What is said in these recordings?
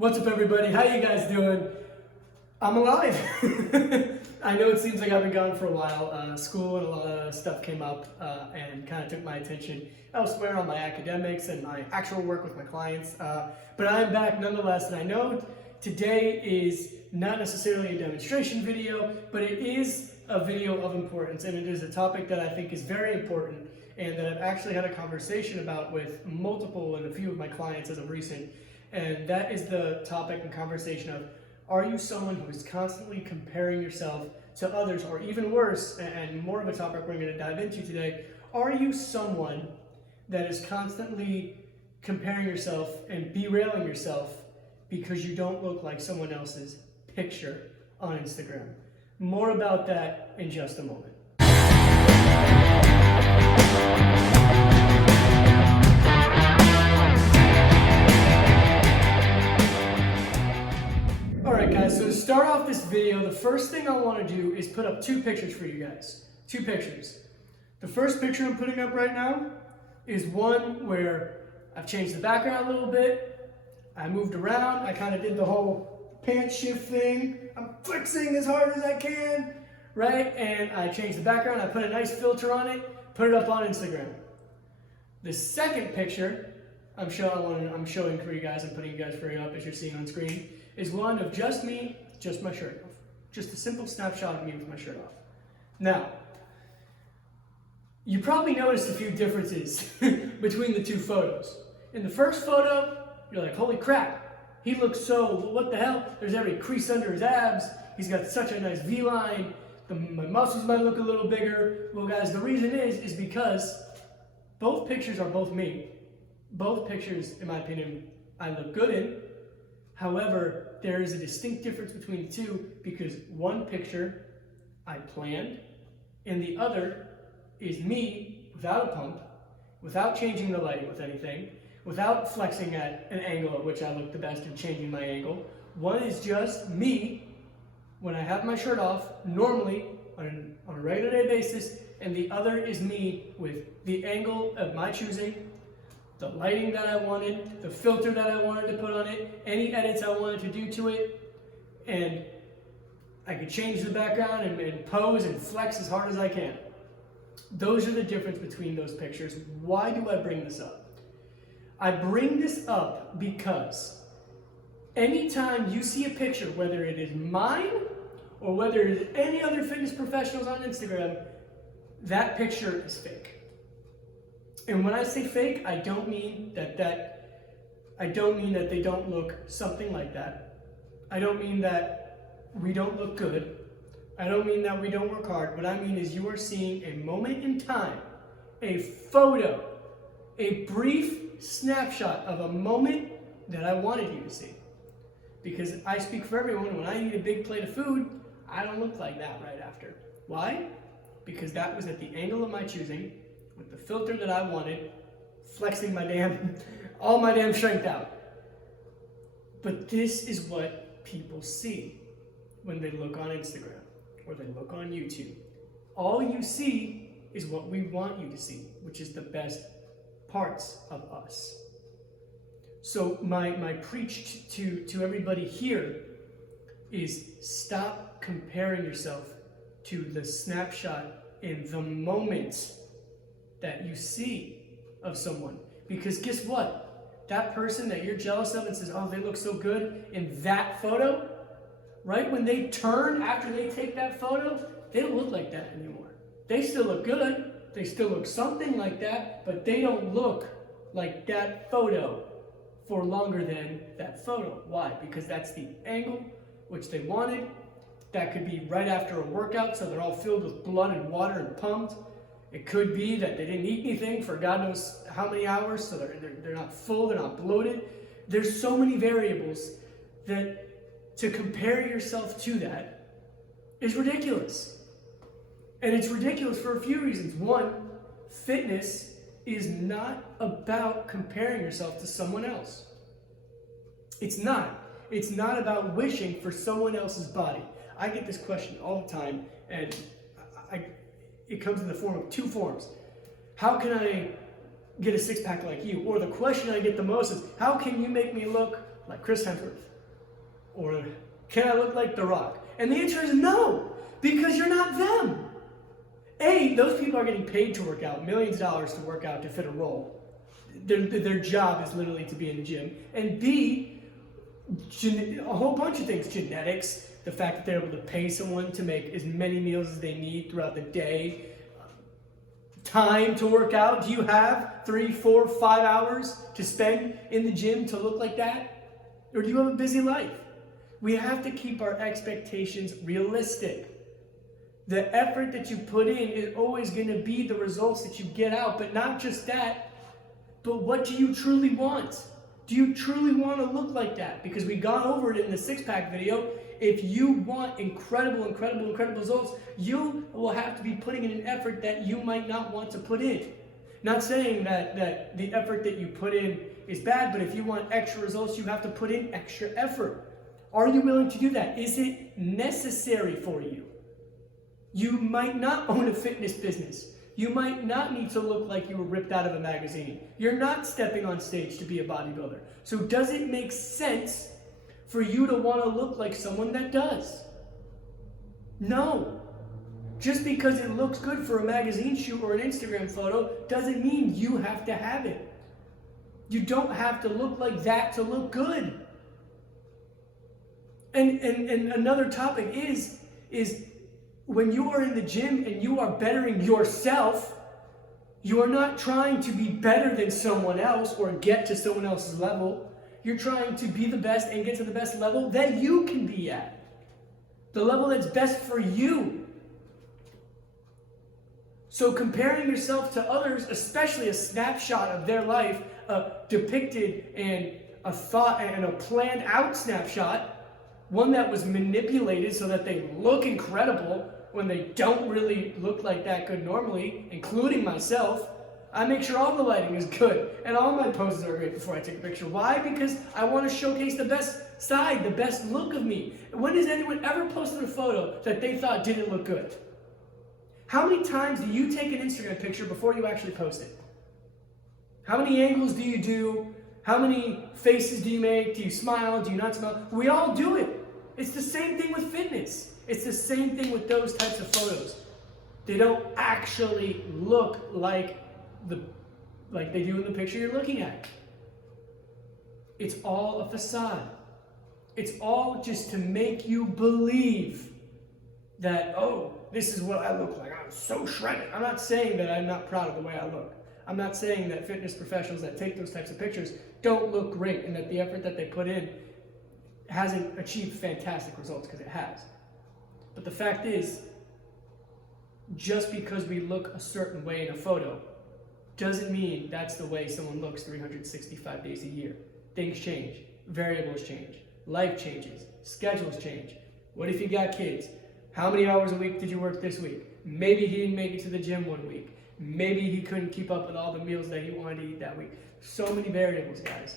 What's up, everybody? How you guys doing? I'm alive. I know it seems like I've been gone for a while. School and a lot of stuff came up and kind of took my attention elsewhere on my academics and my actual work with my clients. But I'm back nonetheless, and I know today is not necessarily a demonstration video, but it is a video of importance, and it is a topic that I think is very important and that I've actually had a conversation about with multiple and a few of my clients as of recent. And that is the topic and conversation of, are you someone who is constantly comparing yourself to others, or even worse, and more of a topic we're going to dive into today, are you someone that is constantly comparing yourself and derailing yourself because you don't look like someone else's picture on Instagram? More about that in just a moment. Alright guys, so to start off this video, the first thing I want to do is put up two pictures for you guys. Two pictures. The first picture I'm putting up right now is one where I've changed the background a little bit. I moved around. I kind of did the whole pants shift thing. I'm flexing as hard as I can, right? And I changed the background. I put a nice filter on it, put it up on Instagram. The second picture I'm showing for you guys, I'm putting you guys for you up as you're seeing on screen, is one of just me, just my shirt off. Just a simple snapshot of me with my shirt off. Now, you probably noticed a few differences between the two photos. In the first photo, you're like, holy crap, he looks so, what the hell? There's every crease under his abs. He's got such a nice V-line. My muscles might look a little bigger. Well, guys, the reason is because both pictures are both me. Both pictures, in my opinion, I look good in. However, there is a distinct difference between the two because one picture I planned and the other is me without a pump, without changing the lighting with anything, without flexing at an angle at which I look the best and changing my angle. One is just me when I have my shirt off, normally on a regular day basis, and the other is me with the angle of my choosing, the lighting that I wanted, the filter that I wanted to put on it, any edits I wanted to do to it, and I could change the background and pose and flex as hard as I can. Those are the difference between those pictures. Why do I bring this up? I bring this up because anytime you see a picture, whether it is mine or whether it is any other fitness professionals on Instagram, that picture is fake. And when I say fake, I don't mean that they don't look something like that. I don't mean that we don't look good. I don't mean that we don't work hard. What I mean is you are seeing a moment in time, a photo, a brief snapshot of a moment that I wanted you to see. Because I speak for everyone, when I eat a big plate of food, I don't look like that right after. Why? Because that was at the angle of my choosing, with the filter that I wanted, flexing all my damn strength out. But this is what people see when they look on Instagram or they look on YouTube. All you see is what we want you to see, which is the best parts of us. So my preach to everybody here is stop comparing yourself to the snapshot in the moment that you see of someone. Because guess what? That person that you're jealous of and says, oh, they look so good in that photo, right? When they turn after they take that photo, they don't look like that anymore. They still look good. They still look something like that, but they don't look like that photo for longer than that photo. Why? Because that's the angle which they wanted. That could be right after a workout, so they're all filled with blood and water and pumped. It could be that they didn't eat anything for God knows how many hours, so they're not full, they're not bloated. There's so many variables that to compare yourself to that is ridiculous. And it's ridiculous for a few reasons. One, fitness is not about comparing yourself to someone else. It's not. It's not about wishing for someone else's body. I get this question all the time, and it comes in the form of two forms. How can I get a six-pack like you? Or the question I get the most is, how can you make me look like Chris Hemsworth? Or can I look like The Rock? And the answer is no, because you're not them. A, those people are getting paid to work out, millions of dollars to work out to fit a role. Their job is literally to be in the gym. And B, a whole bunch of things, genetics, the fact that they're able to pay someone to make as many meals as they need throughout the day, time to work out. Do you have 3, 4, 5 hours to spend in the gym to look like that? Or do you have a busy life? We have to keep our expectations realistic. The effort that you put in is always going to be the results that you get out, but not just that, but what do you truly want? Do you truly want to look like that? Because we got over it in the six-pack video. If you want incredible results, you will have to be putting in an effort that you might not want to put in. Not saying that the effort that you put in is bad, but if you want extra results, you have to put in extra effort. Are you willing to do that? Is it necessary for you? You might not own a fitness business. You might not need to look like you were ripped out of a magazine. You're not stepping on stage to be a bodybuilder. So does it make sense for you to want to look like someone that does? No. Just because it looks good for a magazine shoot or an Instagram photo doesn't mean you have to have it. You don't have to look like that to look good. And another topic is when you are in the gym and you are bettering yourself, you are not trying to be better than someone else or get to someone else's level. You're trying to be the best and get to the best level that you can be at. The level that's best for you. So comparing yourself to others, especially a snapshot of their life, depicted and a thought and a planned out snapshot, one that was manipulated so that they look incredible when they don't really look like that good normally, including myself. I make sure all the lighting is good and all my poses are great before I take a picture. Why? Because I want to showcase the best side, the best look of me. When has anyone ever posted a photo that they thought didn't look good? How many times do you take an Instagram picture before you actually post it? How many angles do you do? How many faces do you make? Do you smile? Do you not smile? We all do it. It's the same thing with fitness. It's the same thing with those types of photos. They don't actually look like they do in the picture you're looking at. It's all a facade. It's all just to make you believe that, oh, this is what I look like. I'm so shredded. I'm not saying that I'm not proud of the way I look. I'm not saying that fitness professionals that take those types of pictures don't look great and that the effort that they put in hasn't achieved fantastic results, because it has. But the fact is, just because we look a certain way in a photo doesn't mean that's the way someone looks 365 days a year. Things change, variables change, life changes, schedules change. What if you got kids? How many hours a week did you work this week? Maybe he didn't make it to the gym one week. Maybe he couldn't keep up with all the meals that he wanted to eat that week. So many variables, guys.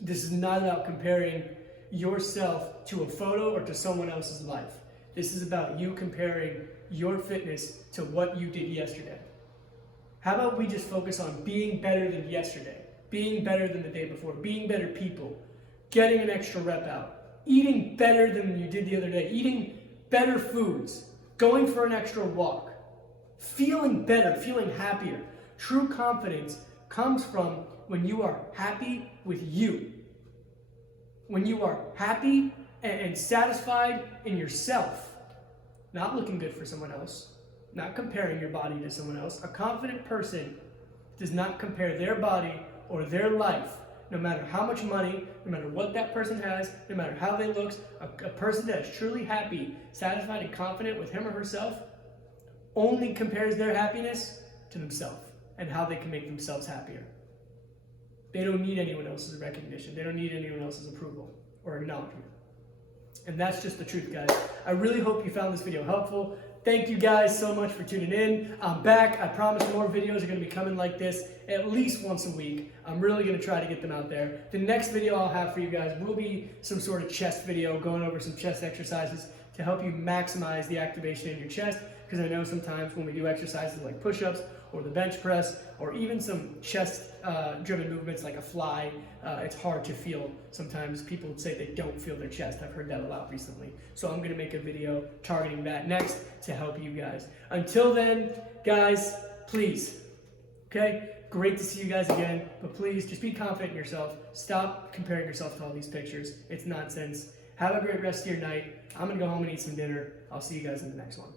This is not about comparing yourself to a photo or to someone else's life. This is about you comparing your fitness to what you did yesterday. How about we just focus on being better than yesterday, being better than the day before, being better people, getting an extra rep out, eating better than you did the other day, eating better foods, going for an extra walk, feeling better, feeling happier. True confidence comes from when you are happy with you. When you are happy and satisfied in yourself, not looking good for someone else, not comparing your body to someone else. A confident person does not compare their body or their life, no matter how much money, no matter what that person has, no matter how they look. A person that is truly happy, satisfied, and confident with him or herself only compares their happiness to themselves and how they can make themselves happier. They don't need anyone else's recognition. They don't need anyone else's approval or acknowledgement. And that's just the truth, guys. I really hope you found this video helpful. Thank you guys so much for tuning in. I'm back. I promise more videos are going to be coming like this at least once a week. I'm really going to try to get them out there. The next video I'll have for you guys will be some sort of chest video, going over some chest exercises to help you maximize the activation in your chest, because I know sometimes when we do exercises like push-ups or the bench press or even some chest driven movements like a fly, it's hard to feel. Sometimes people would say they don't feel their chest. I've heard that a lot recently. So I'm going to make a video targeting that next to help you guys. Until then, guys, please, okay? Great to see you guys again, but please just be confident in yourself. Stop comparing yourself to all these pictures. It's nonsense. Have a great rest of your night. I'm going to go home and eat some dinner. I'll see you guys in the next one.